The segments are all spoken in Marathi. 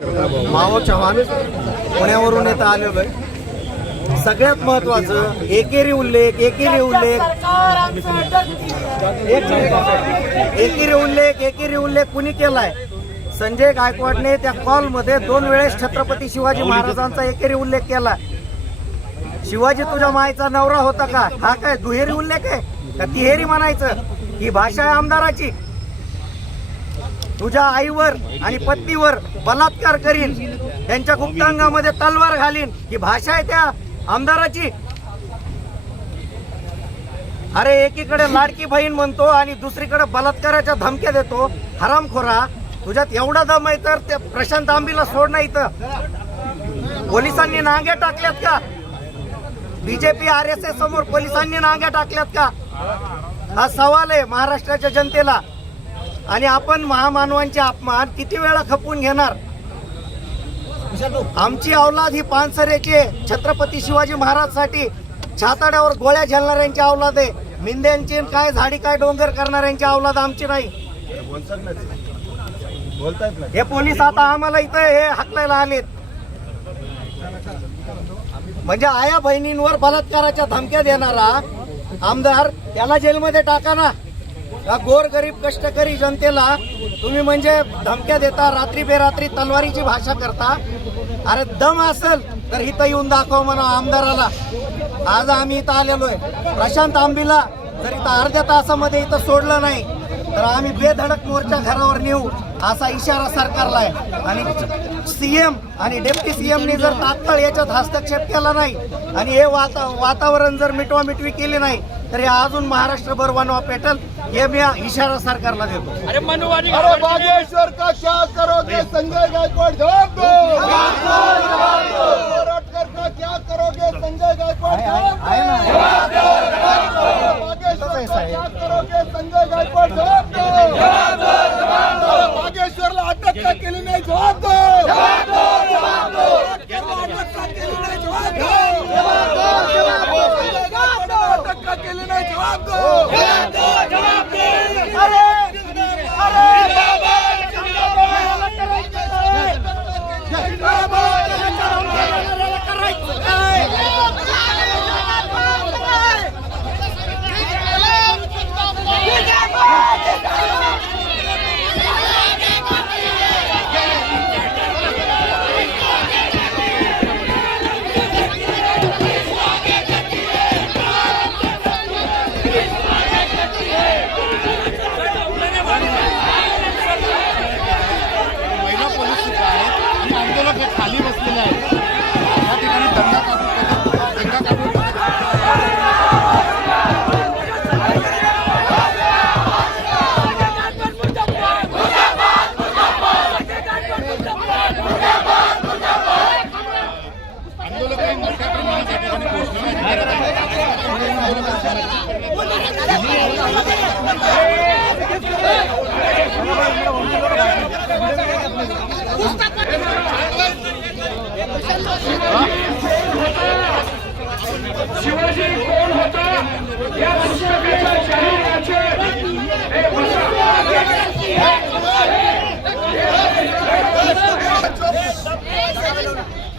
मावळ चव्हाण पुण्यावरून येत आलेलो आहे. सगळ्यात महत्वाचं एकेरी उल्लेख कुणी केलाय? संजय गायकवाडने त्या कॉलमध्ये 2 वेळेस छत्रपती शिवाजी महाराजांचा एकेरी उल्लेख केला. शिवाजी तुझ्या मायचा नवरा होता का? हा काय दुहेरी उल्लेख आहे का तिहेरी म्हणायचं? ही भाषा आहे आमदाराची. तुझ्या आईवर आणि पत्नीवर बलात्कार करीन, त्यांच्या गुप्तांगामध्ये तलवार घालीन, ही भाषा आहे त्या आमदाराची. अरे एकीकडे लाडकी बहीण म्हणतो आणि दुसरीकडे बलात्काराच्या धमक्या देतो. हरामखोरा, तुझ्यात एवढा दम आहे तर त्या प्रशांत आंबीला सोड नाही. इथं पोलिसांनी नांग्या टाकल्यात का? बीजेपी RSS समोर पोलिसांनी नांग्या टाकल्यात का? हा सवाल आहे महाराष्ट्राच्या जनतेला. आणि आपण महामानवांचे अपमान किती वेळा खपवून घेणार? आमची औलाद ही पानसरेची छत्रपती शिवाजी महाराजसाठी छाताड्यावर गोळ्या झेलणाऱ्यांची औलाद आहे. मिंद्यांची काय झाडी काय डोंगर करणाऱ्यांची औलाद आमची नाही. हे पोलीस आता आम्हाला इथं हे हाकलायला आलेत. म्हणजे आया बहिणींवर बलात्काराच्या धमक्या देणारा आमदार त्याला जेलमध्ये टाका ना. गोर गरीब कष्टकरी जनतेला तुम्ही म्हणजे धमक्या देता, रात्री बेरात्री तलवारीची भाषा करता. अरे दम असेल तर इथं येऊन दाखव म्हणा आमदाराला. आज आम्ही इथं आलेलो आहे. प्रशांत आंबीला जर इथं अर्ध्या तासामध्ये इथं सोडलं नाही तर आम्ही बेधडक मोर्चा घरावर नेऊ असा इशारा सरकारला आहे. आणि CM आणि डेप्टी CMने जर तात्काळ याच्यात हस्तक्षेप केला नाही आणि हे वातावरण जर मिटवामिटवी केली नाही तर हे अजून महाराष्ट्रभर वनवा पेटल. हे मी इशारा सरकारला देतो. अरे बागेश्वर का क्या करोगे? संजय गायकवाड जवाब दो. कोरटकर का क्या करोगे? संजय गायकवाड जवाब दो. बागेश्वर का क्या करोगे? संजय गायकवाड जवाब दो. बागेश्वरला अटक का केली नाही? जवाब दो. अटक का केली नाही? जवाब दो. अटक का केली नाही? जवाब दो. खाली बसलेले आहेत. या ठिकाणी दंगा आंदोलकांनी मोठ्या प्रमाणात या ठिकाणी शिवाजी कोण होता या पुस्तकाच्या जाहीराचे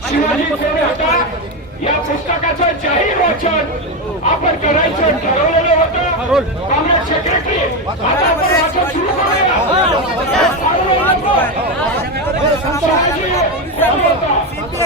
शिवाजी कोण होता या पुस्तकाचं जाहीर वाचन आपण करायचं ठरवलेलं होतं. काँग्रेस सेक्रेटरी आता आपण वाचन सुरू करूया.